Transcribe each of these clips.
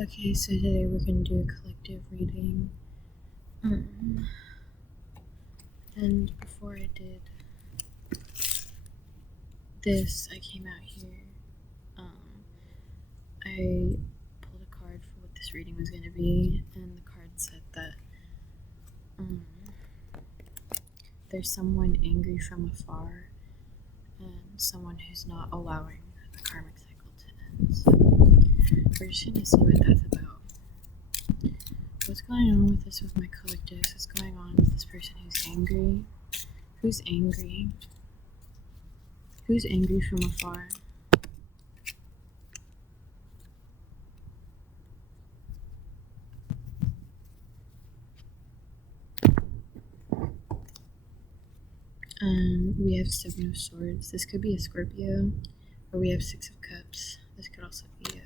Okay, so today we're going to do a collective reading. And before I did this, I came out here. I pulled a card for what this reading was going to be, and the card said that there's someone angry from afar and someone who's not allowing the karmic cycle to end. So we're just going to see what that's about. What's going on with this with my collectives? What's going on with this person who's angry? Who's angry? Who's angry from afar? We have Seven of Swords. This could be a Scorpio, or we have Six of Cups. This could also be a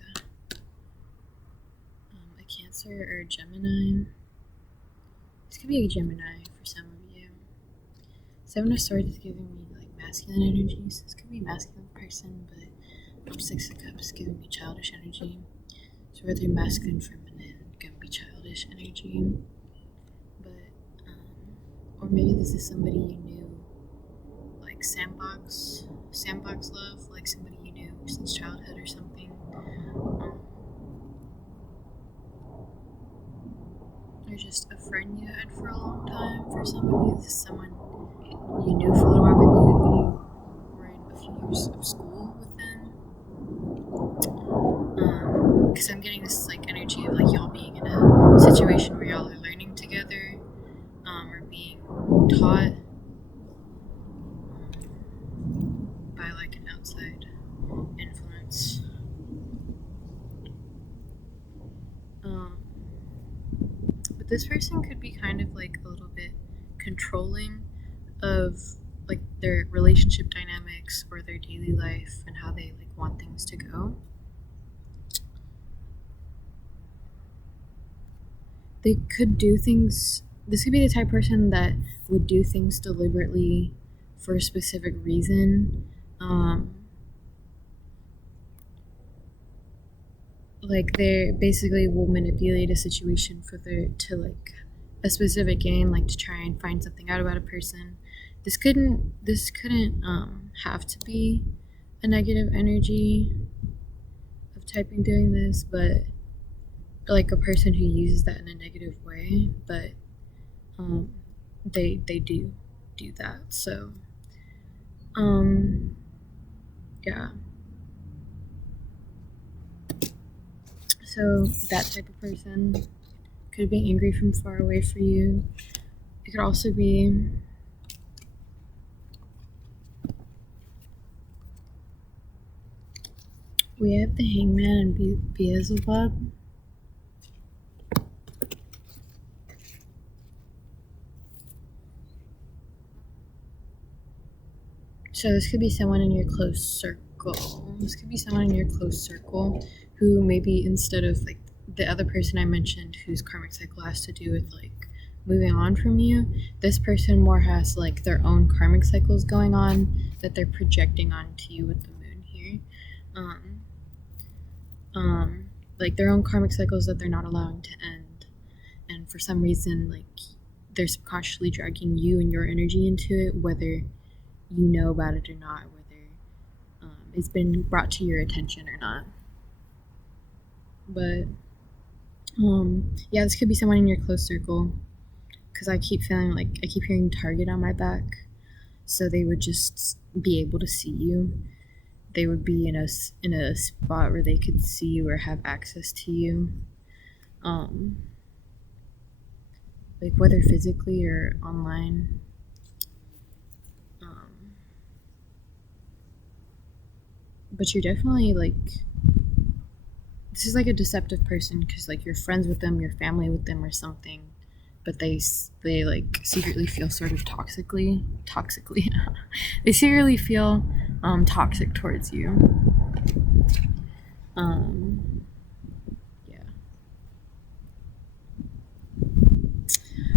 Cancer or a Gemini. This could be a Gemini for some of you. Seven of Swords is giving me like masculine energy, so this could be a masculine person, but Six of Cups is giving me childish energy. So whether masculine, feminine, gonna be childish energy. But or maybe this is somebody you knew, like sandbox love, like somebody you knew since childhood or something. Or just a friend you had for a long time. For some of you, this is someone you knew for a little while. Maybe you were in a few years of school with them. Because I'm getting this like energy of like y'all being in a situation where y'all are learning together, or being taught by like an outside influence. But this person could be kind of like a little bit controlling of like their relationship dynamics or their daily life and how they like want things to go. They could do things. This could be the type of person that would do things deliberately for a specific reason. Like they basically will manipulate a situation to like a specific gain, like to try and find something out about a person. This couldn't have to be a negative energy of typing doing this, but like a person who uses that in a negative way, but they do that. So yeah. So that type of person could be angry from far away for you. It could also be we have the Hangman and Beelzebub. So this could be someone in your close circle. This could be someone in your close circle who maybe instead of like the other person I mentioned whose karmic cycle has to do with like moving on from you, this person more has like their own karmic cycles going on that they're projecting onto you with the moon here. Like their own karmic cycles that they're not allowing to end. And for some reason, like they're subconsciously dragging you and your energy into it, whether you know about it or not, whether it's been brought to your attention or not. But yeah, this could be someone in your close circle, because I keep feeling like I keep hearing target on my back, so they would just be able to see you. They would be in a spot where they could see you or have access to you, like whether physically or online. But you're definitely like, this is like a deceptive person because like you're friends with them, you're family with them or something, but they like secretly feel sort of toxically they secretly feel toxic towards you. Yeah.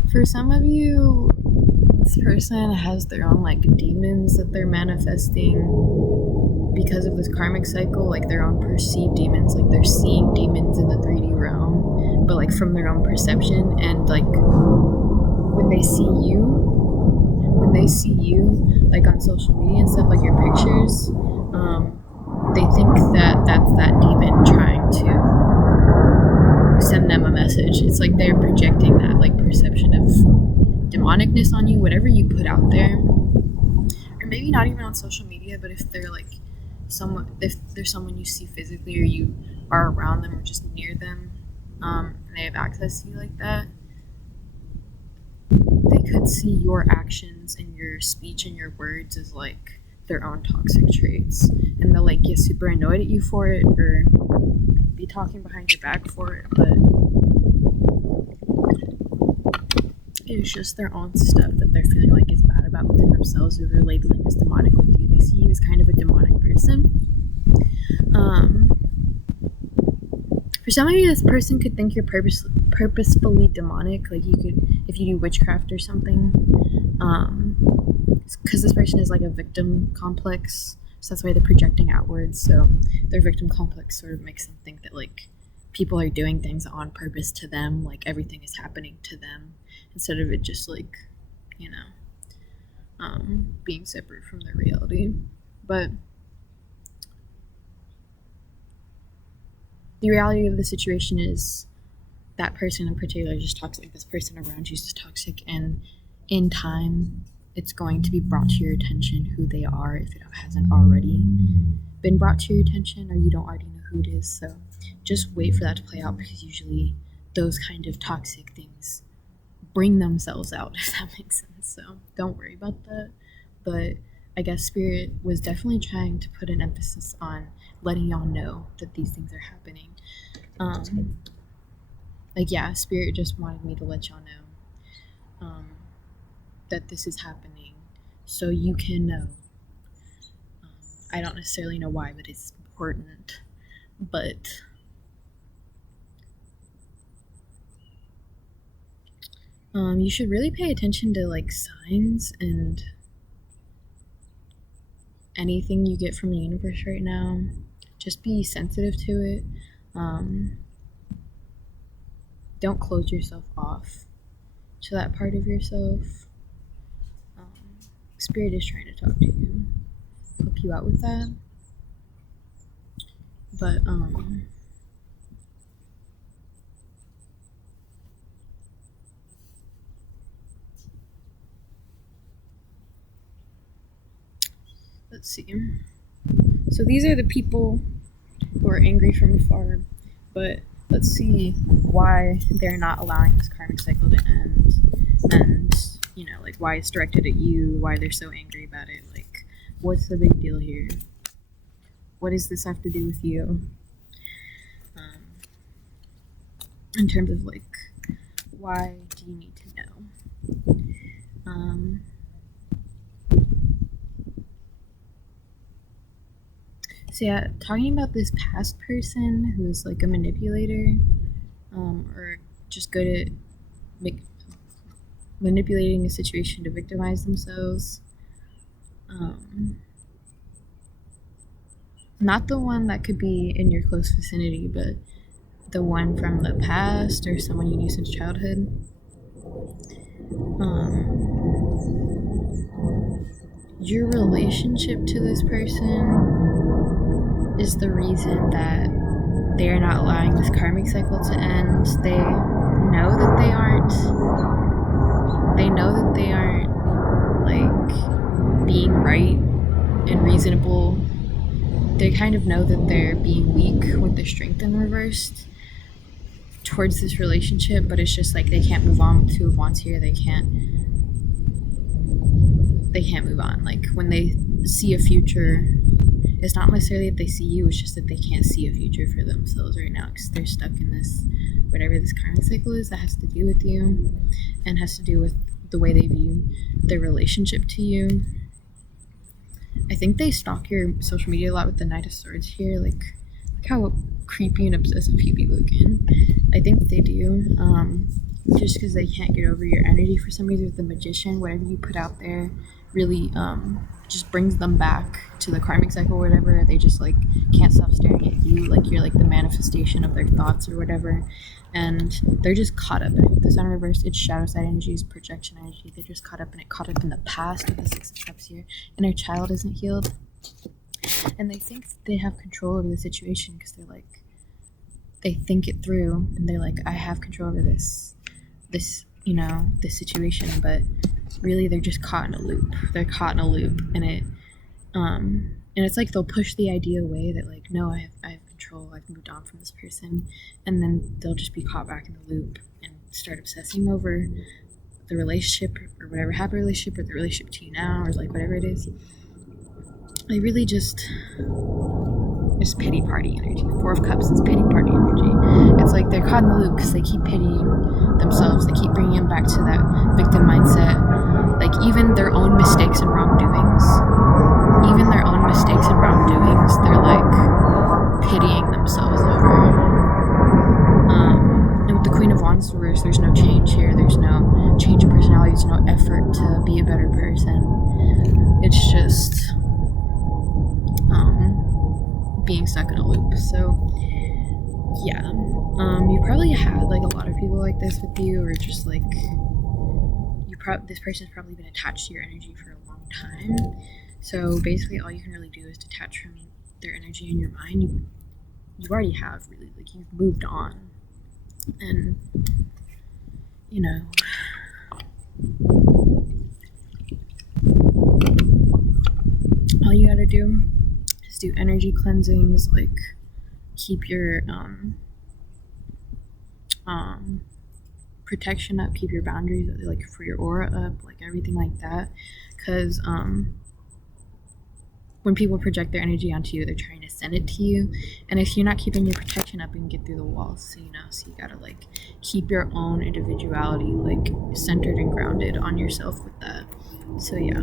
For some of you, this person has their own like demons that they're manifesting because of this karmic cycle, like their own perceived demons, like they're seeing demons in the 3D your own, but like from their own perception. And like when they see you like on social media and stuff, like your pictures, they think that that's that demon trying to send them a message. It's like they're projecting that like perception of demonicness on you, whatever you put out there. Or maybe not even on social media, but if they're like if there's someone you see physically, or you are around them or just near them, and they have access to you like that, they could see your actions and your speech and your words as like their own toxic traits, and they'll like get super annoyed at you for it, or be talking behind your back for it. But it's just their own stuff that they're feeling like is bad about within themselves, or they're labeling as demonic with you. They see you as kind of a demonic person. For some of you, this person could think you're purposefully demonic. Like you could, if you do witchcraft or something, because this person is like a victim complex, so that's why they're projecting outwards. So their victim complex sort of makes them think that like people are doing things on purpose to them, like everything is happening to them, instead of it just like, you know, being separate from their reality. But the reality of the situation is that person in particular is just toxic. This person around you is just toxic, and in time it's going to be brought to your attention who they are, if it hasn't already been brought to your attention, or you don't already know who it is. So just wait for that to play out, because usually those kind of toxic things bring themselves out, if that makes sense. So don't worry about that. But I guess Spirit was definitely trying to put an emphasis on letting y'all know that these things are happening. Like, yeah, Spirit just wanted me to let y'all know that this is happening, so you can know. I don't necessarily know why, but it's important. But you should really pay attention to like signs and anything you get from the universe right now. Just be sensitive to it. Don't close yourself off to that part of yourself. Spirit is trying to talk to you, help you out with that. But let's see. So these are the people who are angry from afar, but let's see why they're not allowing this karmic cycle to end, and you know, like why it's directed at you, why they're so angry about it. Like, what's the big deal here? What does this have to do with you? In terms of like, why do you need to know? So yeah, talking about this past person who's like a manipulator, or just good at manipulating a situation to victimize themselves. Not the one that could be in your close vicinity, but the one from the past, or someone you knew since childhood. Your relationship to this person is the reason that they're not allowing this karmic cycle to end. They know that they aren't like being right and reasonable. They kind of know that they're being weak with the strength in reversed towards this relationship, but it's just like they can't move on with 2 of Wands here. They can't move on. Like when they see a future, it's not necessarily that they see you, it's just that they can't see a future for themselves right now, because they're stuck in this, whatever this karmic cycle is, that has to do with you, and has to do with the way they view their relationship to you. I think they stalk your social media a lot with the Knight of Swords here. Like, look how creepy and obsessive he be looking. I think they do. just because they can't get over your energy for some reason. With the magician, whatever you put out there really just brings them back to the karmic cycle or whatever. They just like can't stop staring at you, like you're like the manifestation of their thoughts or whatever, and they're just caught up in it. With the Sun reverse, it's shadow side energies, projection energy. They're just caught up in it, caught up in the past with the Six of Cups here. Inner child isn't healed, and they think they have control over the situation because they're like, they think it through and they're like, I have control over this situation, but really they're just caught in a loop. They're caught in a loop, and it's like they'll push the idea away that like, no, I have control, I've moved on from this person, and then they'll just be caught back in the loop and start obsessing over the relationship or whatever happened relationship, or the relationship to you now, or like whatever it is. They really just pity party energy. Four of Cups is pity party energy. It's like they're caught in the loop because they keep pitying themselves. They keep bringing them back to that victim mindset. Like even their own mistakes and wrongdoings, they're like pitying themselves over. And with the Queen of Wands reverse, there's no change here. There's no change in personality. There's no effort to be a better person. It's just being stuck in a loop. So yeah, you probably had like a lot of people like this with you, or just like this person's probably been attached to your energy for a long time. So basically all you can really do is detach from their energy in your mind. You already have, really, like you've moved on, and all you gotta do is do energy cleansings, like keep your protection up, keep your boundaries like for your aura up, like everything like that, because when people project their energy onto you, they're trying to send it to you, and if you're not keeping your protection up, you can get through the walls. So you gotta like keep your own individuality like centered and grounded on yourself with that. So yeah,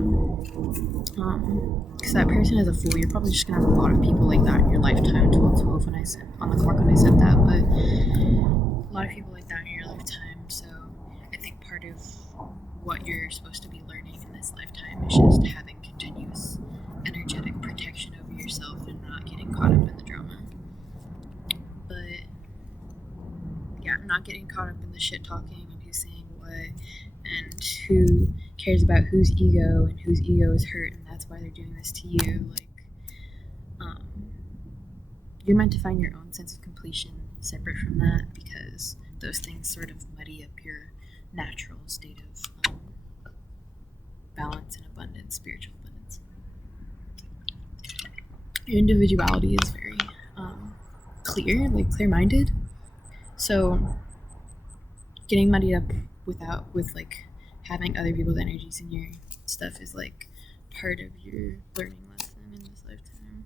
because that person is a fool. You're probably just gonna have a lot of people like that in your lifetime. 12 when I said on the clock when I said that, but a lot of people like that in your lifetime. So I think part of what you're supposed to be learning in this lifetime is just having continuous energetic protection over yourself and not getting caught up in the drama. But yeah, not getting caught up in the shit talking and who's saying what and who cares about whose ego and whose ego is hurt, and that's why they're doing this to you. Like you're meant to find your own sense of completion separate from that, because those things sort of muddy up your natural state of balance and abundance, spiritual abundance. Your individuality is very clear, like clear-minded. So getting muddied up with like having other people's energies in your stuff is like part of your learning lesson in this lifetime.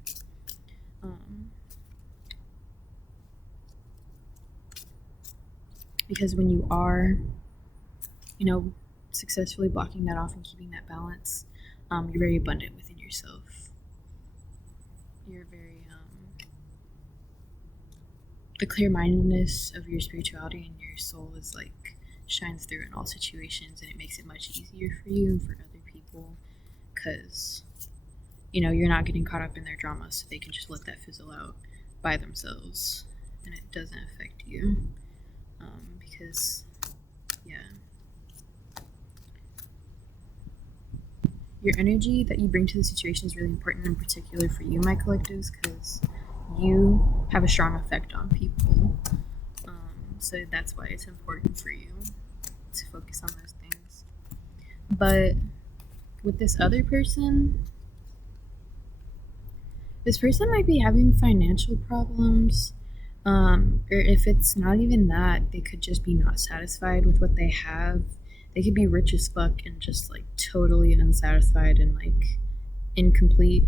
Because when you are, successfully blocking that off and keeping that balance, you're very abundant within yourself. You're very the clear-mindedness of your spirituality and your soul is like shines through in all situations, and it makes it much easier for you and for other people, because you're not getting caught up in their drama, so they can just let that fizzle out by themselves and it doesn't affect you. Because your energy that you bring to the situation is really important, in particular for you, my collectives, because you have a strong effect on people. So that's why it's important for you to focus on those things. But with this other person, this person might be having financial problems, or if it's not even that, they could just be not satisfied with what they have. They could be rich as fuck and just like totally unsatisfied and like incomplete.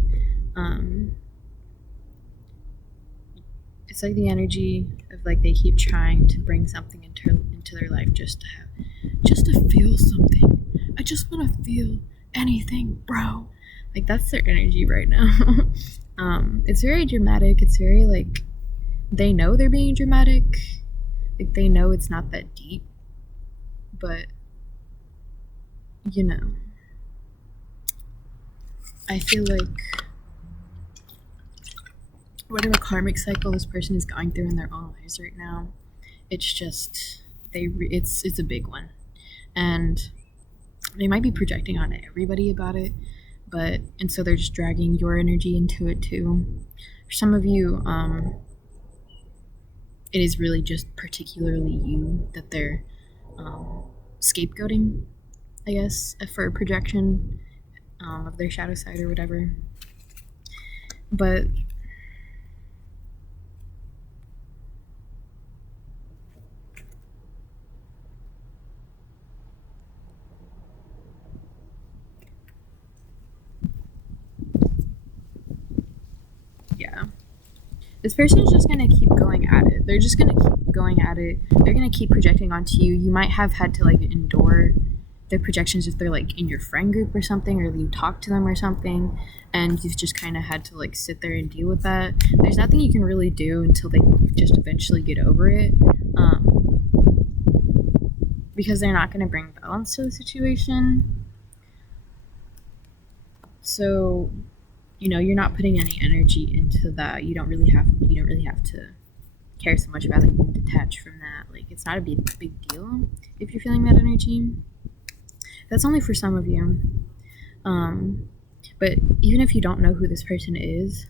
It's like the energy of like they keep trying to bring something into their life just to feel something. I just want to feel anything, bro. Like that's their energy right now. It's very dramatic. It's very like they know they're being dramatic. Like they know it's not that deep. But, you know, I feel like whatever karmic cycle this person is going through in their own lives right now, it's just it's a big one, and they might be projecting on everybody about it, and so they're just dragging your energy into it too. For some of you, it is really just particularly you that they're scapegoating, I guess, for a projection of their shadow side or whatever. But yeah, this person's just going to keep going at it. They're just going to keep going at it. They're going to keep projecting onto you. You might have had to like endure their projections if they're like in your friend group or something, or you talk to them or something, and you've just kind of had to like sit there and deal with that. There's nothing you can really do until they just eventually get over it, because they're not going to bring balance to the situation. So, you know, you're not putting any energy into that. You don't really have to care so much about it. You can detach from that. Like, it's not a big deal if you're feeling that energy. That's only for some of you. But even if you don't know who this person is,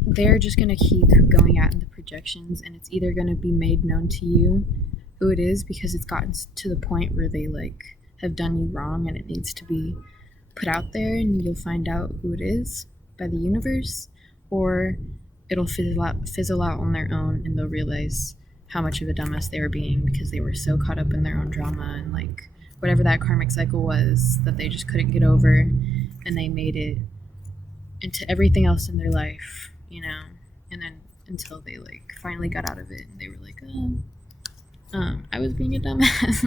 they're just going to keep going at the projections, and it's either going to be made known to you who it is because it's gotten to the point where they like have done you wrong and it needs to be put out there, and you'll find out who it is by the universe, or it'll fizzle out on their own, and they'll realize how much of a dumbass they were being because they were so caught up in their own drama and like whatever that karmic cycle was that they just couldn't get over, and they made it into everything else in their life, you know. And then until they like finally got out of it and they were like, I was being a dumbass.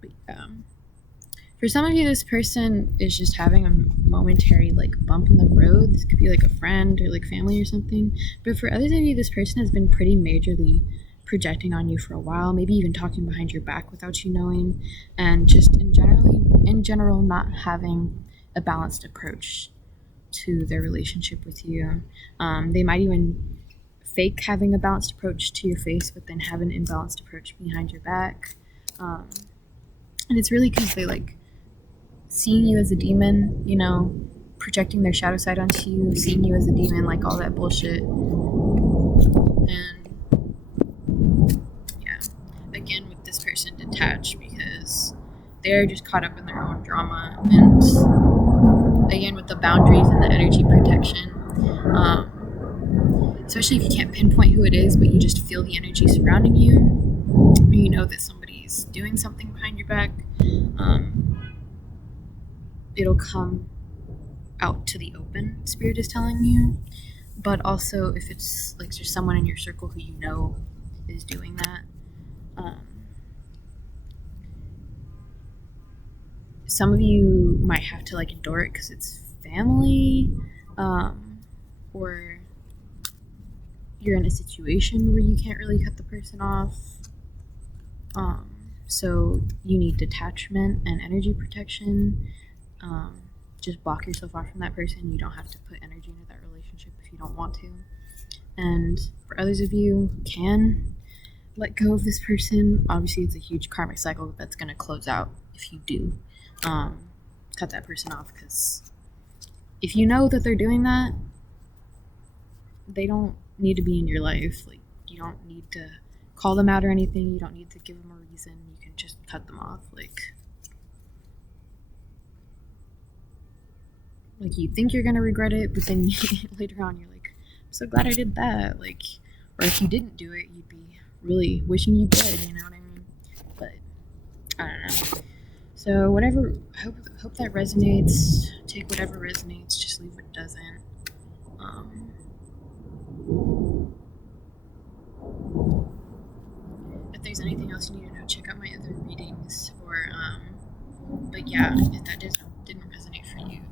But yeah, for some of you, this person is just having a momentary like bump in the road. This could be like a friend or like family or something. But for others of you, this person has been pretty majorly projecting on you for a while, maybe even talking behind your back without you knowing, and just in general not having a balanced approach to their relationship with you. They might even fake having a balanced approach to your face, but then have an imbalanced approach behind your back. And it's really because they like seeing you as a demon, you know, projecting their shadow side onto you, seeing you as a demon, like all that bullshit. And yeah, again, with this person, detach because they're just caught up in their own drama. And again, with the boundaries and the energy protection, especially if you can't pinpoint who it is, but you just feel the energy surrounding you, or you know that somebody's doing something behind your back, it'll come out to the open, Spirit is telling you. But also, if it's like there's someone in your circle who you know is doing that, some of you might have to like endure it because it's family, or you're in a situation where you can't really cut the person off. So you need detachment and energy protection. Just block yourself off from that person. You don't have to put energy into that relationship if you don't want to. And for others of you, can let go of this person. Obviously, it's a huge karmic cycle that's going to close out if you do cut that person off, because if you know that they're doing that, they don't need to be in your life. Like, you don't need to call them out or anything. You don't need to give them a reason. You can just cut them off. Like you think you're gonna regret it, but then later on you're like, I'm so glad I did that. Like, or if you didn't do it, you'd be really wishing you did. You know what I mean? But I don't know. So whatever. Hope that resonates. Take whatever resonates. Just leave what doesn't. If there's anything else you need to know, check out my other readings. But yeah, if that didn't resonate for you,